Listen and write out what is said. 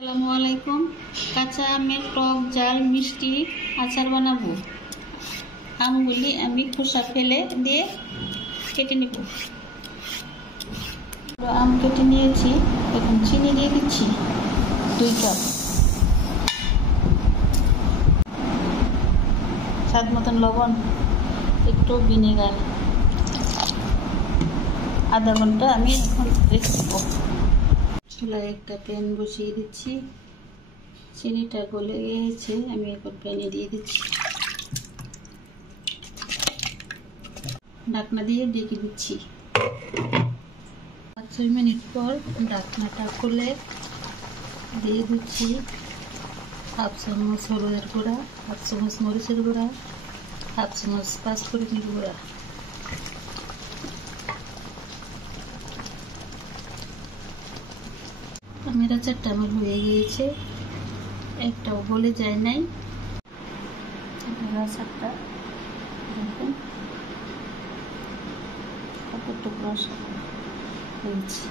আসসালামু আলাইকুম। কাঁচা আমের টক ঝাল মিষ্টি আচার বানাবো। আমগুলি আমি খোসা ফেলে দিয়ে কেটে নেব। আম কেটে নিয়েছি, এখন চিনি দিয়ে দিচ্ছি 2 কাপ, স্বাদ মতন লবণ, একটু ভিনেগার। আধা ঘন্টা আমি এখন রেখে দেবো। চুলায় একটা প্যান বসিয়ে দিচ্ছি, চিনিটা গলে গিয়েছে, আমি এখন প্যানে দিয়ে দিচ্ছি, ঢাকনা দিয়ে ঢেকে দিচ্ছি। 5-6 মিনিট পর ঢাকনাটা খুলে দিয়ে দিচ্ছি হাফ চামচ হলুদের গুঁড়া, হাফ চামচ মরিচের গুঁড়া, হাফ চামচ পাঁচফোড়নের গুঁড়া। আমের আচারটা আমার হয়ে গিয়েছে, একটাও গলে যায় নাই। আচারটা দেখুন কতটুকু রস হয়েছে।